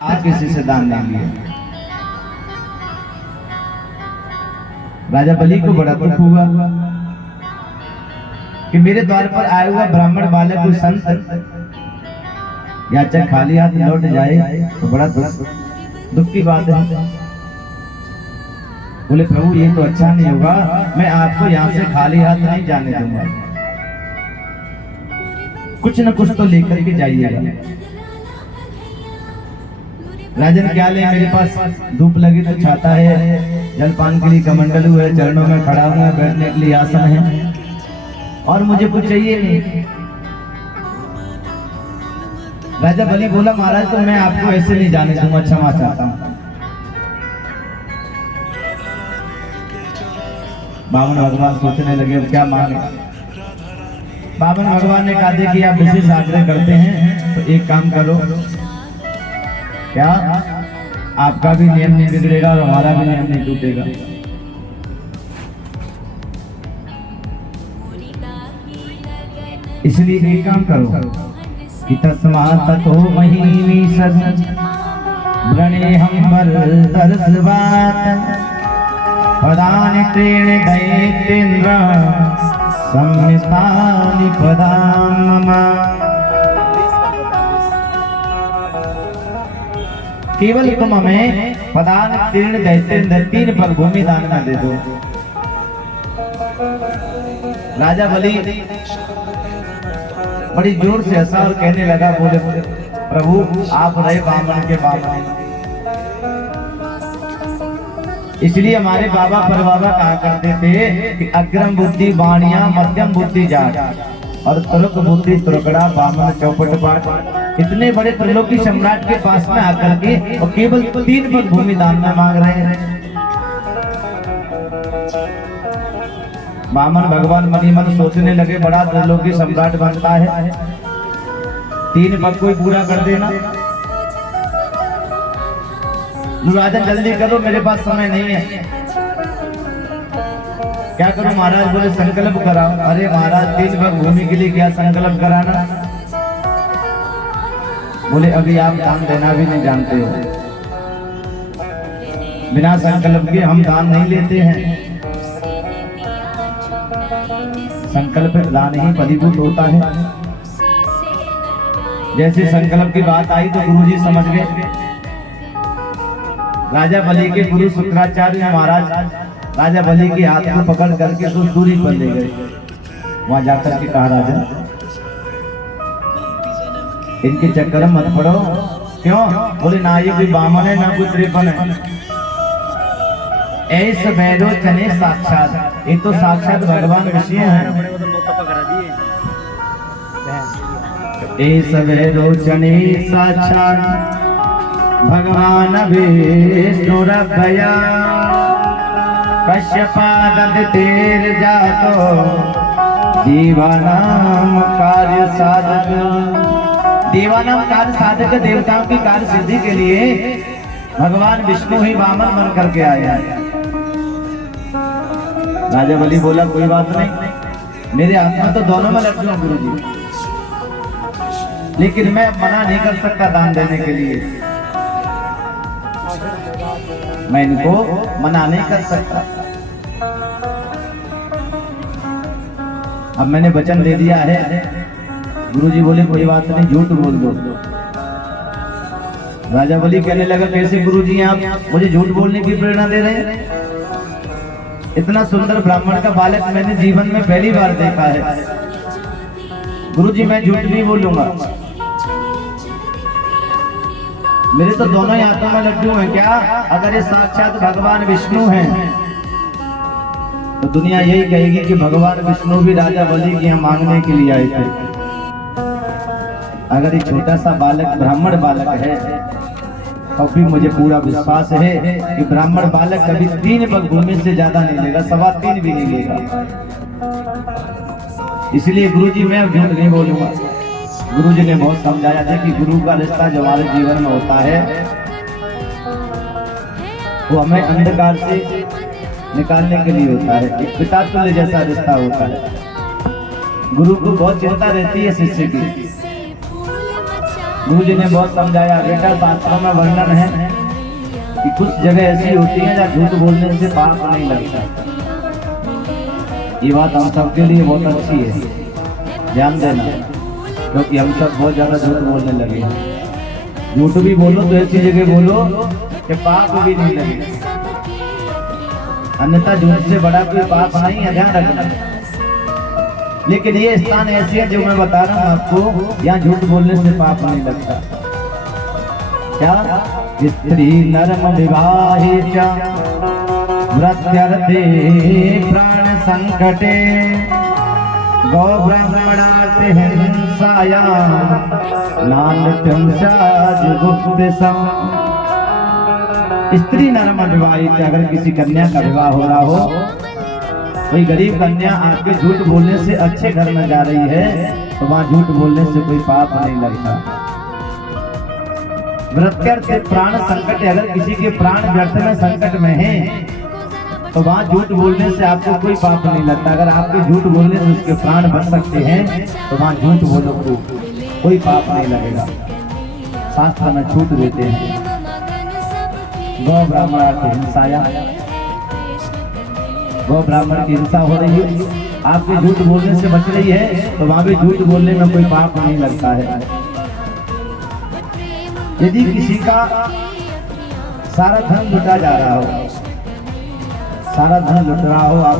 आज किसी से दान नहीं लिया। राजा बलि को बड़ा दुख हुआ कि मेरे द्वार पर आया हुआ ब्राह्मण बालक कोई संत याचक खाली हाथ लौट जाए तो बड़ा दुख की बात है। बोले प्रभु ये तो अच्छा नहीं होगा, मैं आपको यहाँ से खाली हाथ नहीं जाने दूंगा, कुछ न कुछ तो लेकर के जाइएगा। राजन क्या ले, मेरे पास धूप लगी तो छाता है, जलपान के लिए कमंडलू है, चरणों में खड़ा हुआ, बैठने के लिए आसन है, और मुझे कुछ चाहिए नहीं। राजा बलि बोला महाराज तो मैं आपको ऐसे नहीं जाने दूंगा, क्षमा चाहता हूँ। बामन भगवान सोचने लगे क्या मांगे। बामन भगवान ने कहा देखिए आप विशेष आग्रह करते हैं तो एक काम करो, क्या आपका भी नियम नहीं बिगड़ेगा और हमारा भी नियम नहीं टूटेगा। इसलिए एक काम करो कि तस्मात् ततो महीनि सद व्रणे हम दर्शवात् पदानि तेन दैत्येन्द्र संहितानि पदानि मम। केवल तुम हमें पदानि तेन दैत्येन्द्र 3 पग भूमि दान में दे दो। राजा बलि बड़ी जोर से हंसा और कहने लगा, बोले प्रभु आप रहे बामन के बामन, इसलिए हमारे बाबा परबाबा कहा करते थे कि अग्रम बुद्धि बाणिया मध्यम बुद्धि जाट और तुरुक बुद्धि तुरकड़ा बामन चौपट पाठ। इतने बड़े त्रिलोकी सम्राट के पास में आकर के और केवल 3 पग भूमि दान में मांग रहे हैं। बामन भगवान मनी मन सोचने लगे बड़ा त्रिलोकी सम्राट बनता है, 3 पग कोई पूरा कर देना। राजन जल्दी करो मेरे पास समय नहीं है। क्या करूं महाराज? बोले संकल्प कराओ। अरे महाराज 3 पग भूमि के लिए क्या संकल्प कराना? बोले अभी आप दान देना भी नहीं जानते हो, बिना संकल्प के हम दान नहीं लेते हैं। संकल्प दान ही फलीभूत होता है। जैसे संकल्प की बात आई तो गुरुजी समझ गए। राजा बलि के गुरु शुक्राचार्य महाराज राजा बलि के हाथ को पकड़ करके कुछ दूरी पर ले गए। वहां जाकर के कहा राजा इनके चक्कर मत पड़ो। क्यों? बोले ना ये कोई बामन है ना कोई त्रिपन है, ऐस वैरो चने साक्षात, ये तो साक्षात भगवान विष्णु हैं। ऐस वैरो चने साक्षात भगवान विष्णुरभया कश्यपादत तेर जातो देवानाम कार्य साधक। देवानाम कार्य साधक देवताओं की कार्य सिद्धि के लिए भगवान विष्णु ही वामन बन करके आए। राजा बलि बोला कोई बात नहीं, मेरे हाथ में तो दोनों में लड्डू हैं गुरुजी, लेकिन मैं मना नहीं कर सकता दान देने के लिए, मैं इनको मना नहीं कर सकता। अब मैंने वचन दे दिया है। गुरुजी बोले कोई बात नहीं, झूठ बोल दो। राजा बलि कहने लगा कैसे गुरुजी आप मुझे झूठ बोलने की प्रेरणा दे रहे हैं? इतना सुंदर ब्राह्मण का बालक मैंने जीवन में पहली बार देखा है। गुरुजी मैं झूठ नहीं बोलूंगा, मेरे तो दोनों ही हाथों में लड्डू हैं। क्या अगर ये साक्षात भगवान विष्णु हैं तो दुनिया यही कहेगी कि भगवान विष्णु भी राजा बलि के यहाँ मांगने के लिए आए थे। अगर ये छोटा सा बालक ब्राह्मण बालक है तो भी मुझे पूरा विश्वास है कि ब्राह्मण बालक कभी 3 पग भूमि से ज्यादा नहीं लेगा, 3.25 भी नहीं लेगा। इसलिए गुरुजी मैं अब झूठ नहीं बोलूंगा। गुरुजी ने बहुत समझाया था कि गुरु का रिश्ता जो हमारे जीवन में होता है वो हमें अंधकार से निकालने के लिए होता है, एक पिता तुल्य जैसा रिश्ता होता है। गुरु को बहुत चिंता रहती है शिष्य की, गुरु जी ने बहुत समझाया, बेटा शास्त्रों में वर्णन है कि कुछ जगह ऐसी होती है जहाँ झूठ बोलने से पाप नहीं लगता। ये बात हम सबके लिए बहुत अच्छी है, ध्यान देना, क्योंकि हम सब बहुत ज्यादा झूठ बोलने लगे हैं। झूठ भी बोलो तो ऐसी जगह बोलो कि पाप भी नहीं लगे, अन्यथा झूठ से बड़ा कोई पाप नहीं है, ध्यान रखना। लेकिन ये स्थान ऐसे है जो मैं बता रहा हूँ आपको, यहाँ झूठ बोलने से पाप नहीं लगता। क्या? स्त्री नरम विवाहे च व्रत्यर्थे प्राण संकटे गौ ब्राह्मणार्थे हिंसायां नान्यं जुगुप्तसम्। स्त्री नरम विवाहित, अगर किसी कन्या का विवाह हो रहा हो, कोई गरीब कन्या आपके झूठ बोलने से अच्छे घर में जा रही है, तो वहां झूठ बोलने से कोई पाप नहीं लगता। व्रत्यर्थ प्राण संकट, अगर किसी के प्राण व्यर्थ में संकट में हैं, तो वहां झूठ बोलने से आपको कोई पाप नहीं लगता। अगर आपके झूठ बोलने से उसके प्राण बच सकते हैं, तो वहां झूठ बोलो तो कोई पाप नहीं लगेगा। शास्त्र में छूट देते हैं। गौ ब्राह्मण की हिंसाया, गौ ब्राह्मण की हिंसा हो रही है, आपके झूठ बोलने से बच रही है, तो वहां भी झूठ बोलने में कोई पाप नहीं लगता है। यदि किसी का सारा धन लुटा जा रहा हो, सारा धन लुट रहा हो, आप